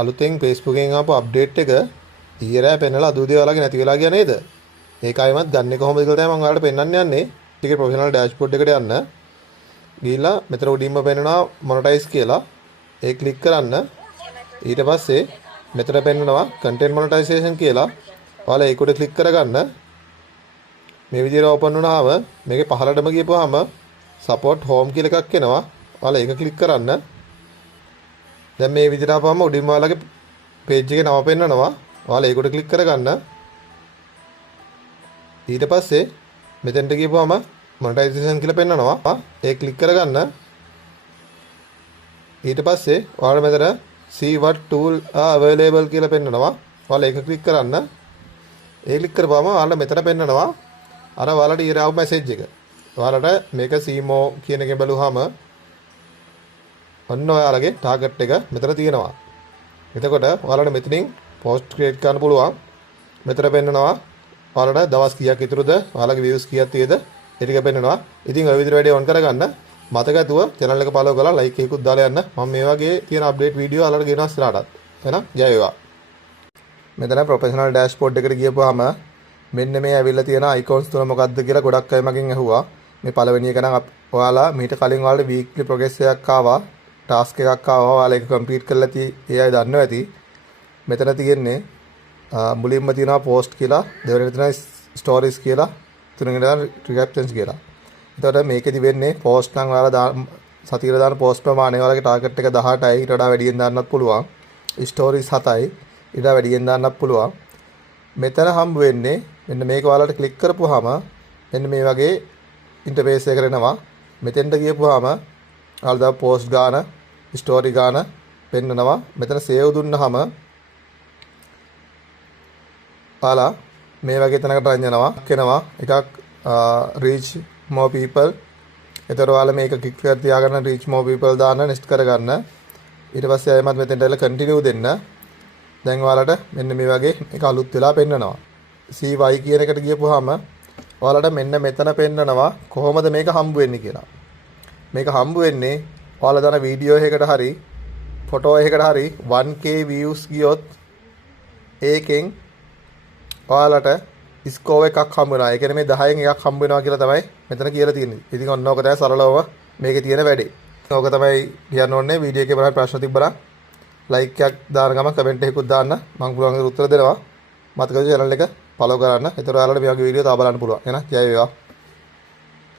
අලුතෙන් Facebook එකෙන් ආපු අප්ඩේට් එක ඊයේ රෑ පෙන්නලා අද උදේ ඔයාලගේ නැති වෙලා ගියා නේද? ඒකයිමත් ගන්නෙ කොහොමද කියලා තමයි මම ඔයාලට පෙන්නන්න යන්නේ. ටිකේ ප්‍රොෆෙෂනල් ඩෑෂ්බෝඩ් එකට යන්න. ගිහිල්ලා මෙතන උඩින්ම පෙන්නනවා මොනටයිස් කියලා. ඒ ක්ලික් කරන්න. ඊට පස්සේ මෙතන පෙන්නනවා කන්ටෙන්ට් මොනටයිසේෂන් කියලා. ඔයාලා ඒක උඩ ක්ලික් කරගන්න. මේ විදිහට ඕපන් වුණාම මේකේ පහළටම ගියපුවාම සපෝට් හෝම් කියලා එකක් එනවා. ඔයාලා ඒක ක්ලික් කරන්න. දැන් මේ විදිහට ආපුවම උඩින්ම ඔයාලගේ පේජ් එකේ නම පෙන්නනවා. ඔයාලා ඒක උඩ ක්ලික් කරගන්න. ඊට පස්සේ මෙතෙන්ට ගියපුවම මොනටයිසේෂන් කියලා පෙන්නනවා. ඒක ක්ලික් කරගන්න. ඊට පස්සේ ඔයාලා මෙතන see what tool are available කියලා පෙන්නනවා. ඔයාලා ඒක ක්ලික් කරන්න. ඒ ක්ලික් කරපුවම ඔයාලා මෙතන පෙන්නනවා අර ඔයාලට ඊර ආව මැසේජ් එක. ඔයාලට මේක see more කියන එකෙන් බලුවාම ඔන්න ඔයාලගේ ටාගට් එක මෙතන තියෙනවා. එතකොට ඔයාලට මෙතනින් post create කරන්න පුළුවන්. මෙතන පෙන්නනවා ඔයාලට දවස් කීයක් ඉතුරුද, ඔයාලගේ views කීයක් තියෙද, ඒ ටික පෙන්නනවා. ඉතින් ඔය විදිහට වැඩි ඔන් කරගන්න. මතකතුව channel එක follow කරලා like එකකුත් දාලා යන්න. මම මේ වගේ තියෙන update video ඔයාලට ගෙනවා ඉස්සරහටත්. එහෙනම් ජය වේවා. මෙතන professional dashboard එකට ගියපුවාම මෙන්න මේ ඇවිල්ලා තියෙන icons තුන මොකක්ද කියලා ගොඩක් අය මගෙන් අහුවා. මේ පළවෙනි එක නම් ඔයාලා මීට කලින් ඔයාලට weekly progress එකක් ආවා, task එකක් ආවා, ඔයාලා ඒක complete කරලා ඒ අය දන්නවා ඇති. මෙතන තියෙන්නේ මුලින්ම තියෙනවා post කියලා, දෙවෙනිට තියෙනවා stories කියලා, තුනෙනිට තියෙනවා recaptions කියලා. එතකොට මේකෙදි වෙන්නේ post නම් ඔයාලා සතියට දාන post ප්‍රමාණය ඔයාලගේ target එක 18යි, ඊට වඩා වැඩියෙන් දාන්නත් පුළුවන්. stories 7යි, ඊට වඩා වැඩියෙන් දාන්නත් පුළුවන්. මෙතන හම්බ වෙන්නේ මෙන්න මේක ඔයාලට ක්ලික් කරපුවාම මෙන්න මේ වගේ ඉන්ටර්ෆේස් එකකට එනවා. මෙතෙන්ට ගියපුවාම ඔයාලා post ගාන, story ගාන පෙන්නනවා. මෙතන save දුන්නාම ඔයාලා මේ වගේ තැනකට රන් යනවා. එකක් reach more people. ඒතර ඔයාලා මේක ක්ලික් කරලා තියාගන්න reach more people දාන්න next කරගන්න. ඊට පස්සේ ආයෙමත් මෙතෙන්ට එලා continue දෙන්න. දැන් ඔයාලට මෙන්න මේ වගේ එක අලුත් වෙලා පෙන්නනවා. CY කියන එකට ගියපුවාම ඔයාලට මෙන්න මෙතන පෙන්නනවා කොහොමද මේක හම්බ වෙන්නේ කියලා. මේක හම්බ වෙන්නේ ඔයාලා දාන වීඩියෝ එකකට හරි ෆොටෝ එකකට හරි 1k views ගියොත් ඒකෙන් ඔයාලට ස්කෝර් එකක් හම්බ වෙනවා. ඒ කියන්නේ මේ 10න් එකක් හම්බ වෙනවා කියලා තමයි මෙතන කියලා තියෙන්නේ. ඉතින් ඔන්න ඕක තමයි සරලවම මේකේ තියෙන වැඩේ. ඕක තමයි කියන්න ඕනේ. වීඩියෝ එකේ බලන්න ප්‍රශ්න තිබ්බනම් like එකක් දාන ගමන් කමෙන්ට් එකකුත් දාන්න. මම පුළුවන් උත්තර දෙනවා. මතකද channel එක follow කරන්න. ඒතර ඔයාලට මේ වගේ වීඩියෝ තව බලන්න පුළුවන්. එහෙනම් ජය වේවා.